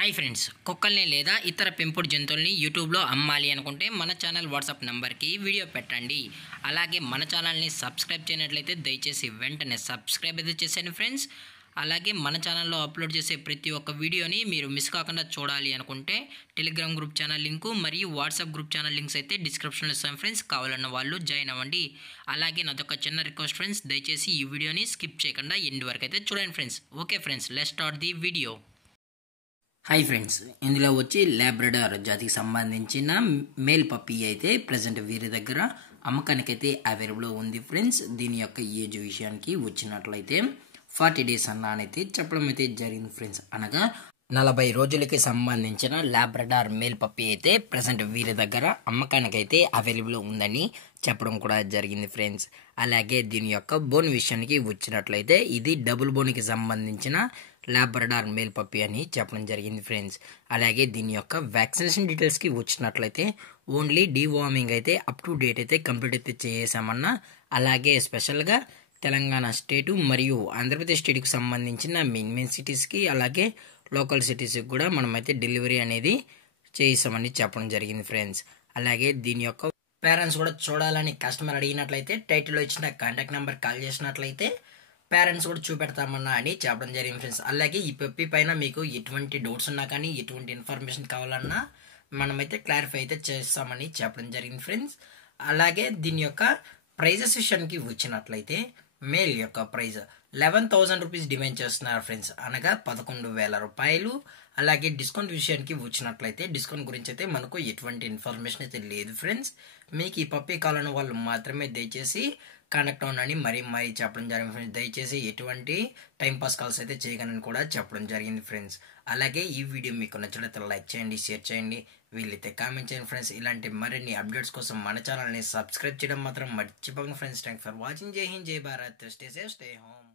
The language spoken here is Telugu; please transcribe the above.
హాయ్ ఫ్రెండ్స్, కుక్కల్ని లేదా ఇతర పెంపుడు జంతువుల్ని యూట్యూబ్లో అమ్మాలి అనుకుంటే మన ఛానల్ వాట్సాప్ నెంబర్కి వీడియో పెట్టండి. అలాగే మన ఛానల్ని సబ్స్క్రైబ్ చేయనట్లయితే దయచేసి వెంటనే సబ్స్క్రైబ్ అయితే చేసేయండి ఫ్రెండ్స్. అలాగే మన ఛానల్లో అప్లోడ్ చేసే ప్రతి ఒక్క వీడియోని మీరు మిస్ కాకుండా చూడాలి అనుకుంటే టెలిగ్రామ్ గ్రూప్ ఛానల్ లింకు మరియు వాట్సాప్ గ్రూప్ ఛానల్ లింక్స్ అయితే డిస్క్రిప్షన్లో ఇస్తాం ఫ్రెండ్స్. కావాలన్న వాళ్ళు జాయిన్ అవ్వండి. అలాగే నాదొక చిన్న రిక్వెస్ట్ ఫ్రెండ్స్, దయచేసి ఈ వీడియోని స్కిప్ చేయకుండా ఎండ్ వరకు అయితే చూడండి friends. Okay friends, let's start the video. Hi friends, ఇందులో వచ్చి లాబ్రడార్ జాతికి సంబంధించిన మేల్ పప్పీ అయితే ప్రజెంట్ వీరి దగ్గర అమ్మకానికైతే అవైలబుల్ ఉంది ఫ్రెండ్స్. దీని యొక్క ఏజ్ విషయానికి వచ్చినట్లయితే 40 days అన్నైతే చెప్పడం అయితే జరిగింది ఫ్రెండ్స్. అనగా 40 రోజులకి సంబంధించిన లాబ్రడార్ మేల్ పప్పీ అయితే ప్రజెంట్ వీరి దగ్గర అమ్మకానికైతే అవైలబుల్ ఉందని చెప్పడం కూడా జరిగింది ఫ్రెండ్స్. అలాగే దీని యొక్క బోన్ విషయానికి వచ్చినట్లయితే ఇది డబుల్ బోన్కి సంబంధించిన లాబ్రడార్ మేల్ పప్పీ అని చెప్పడం జరిగింది ఫ్రెండ్స్. అలాగే దీని యొక్క వ్యాక్సినేషన్ డీటెయిల్స్కి వచ్చినట్లయితే ఓన్లీ డీవార్మింగ్ అయితే అప్ టు డేట్ అయితే కంప్లీట్ అయితే చేసామన్నా. అలాగే స్పెషల్గా తెలంగాణ స్టేటు మరియు ఆంధ్రప్రదేశ్ స్టేట్కి సంబంధించిన మెయిన్ సిటీస్కి అలాగే లోకల్ సిటీస్కి కూడా మనమైతే డెలివరీ అనేది చేయిస్తామని చెప్పడం జరిగింది ఫ్రెండ్స్. అలాగే దీని యొక్క పేరెంట్స్ కూడా చూడాలని కస్టమర్ అడిగినట్లయితే టైటిల్లో ఇచ్చిన కాంటాక్ట్ నెంబర్ కాల్ చేసినట్లయితే పేరెంట్స్ కూడా చూపెడతామన్నా అని చెప్పడం జరిగింది ఫ్రెండ్స్. అలాగే ఈ పప్పీ పైన మీకు ఎటువంటి డౌట్స్ ఉన్నా కానీ ఎటువంటి ఇన్ఫర్మేషన్ కావాలన్నా మనమైతే క్లారిఫై అయితే చేస్తామని చెప్పడం జరిగింది ఫ్రెండ్స్. అలాగే దీని యొక్క ప్రైజెస్ విషయానికి వచ్చినట్లయితే మేల్ యొక్క ప్రైజ్ 11,000 రూపీస్ డిమాండ్ చేస్తున్నారు ఫ్రెండ్స్, అనగా 11,000 రూపాయలు. అలాగే డిస్కౌంట్ విషయానికి వచ్చినట్లయితే డిస్కౌంట్ గురించి అయితే మనకు ఎటువంటి ఇన్ఫర్మేషన్ అయితే లేదు ఫ్రెండ్స్. మీకు ఈ పప్పీ కావాలన్న వాళ్ళు మాత్రమే దయచేసి కాంటాక్ట్ అవ్వండి మరీ చెప్పడం జరిగింది ఫ్రెండ్స్. దయచేసి ఎటువంటి టైంపాస్ కాల్స్ అయితే చేయగలని కూడా చెప్పడం జరిగింది ఫ్రెండ్స్. అలాగే ఈ వీడియో మీకు నచ్చినట్లయితే లైక్ చేయండి, షేర్ చేయండి, వీళ్ళైతే కామెంట్ చేయండి ఫ్రెండ్స్. ఇలాంటి మరిన్ని అప్డేట్స్ కోసం మన ఛానల్ని సబ్స్క్రైబ్ చేయడం మాత్రం మర్చిపోకండి ఫ్రెండ్స్. Thanks for watching. జై హింద్, జై Bharat, stay safe, stay home.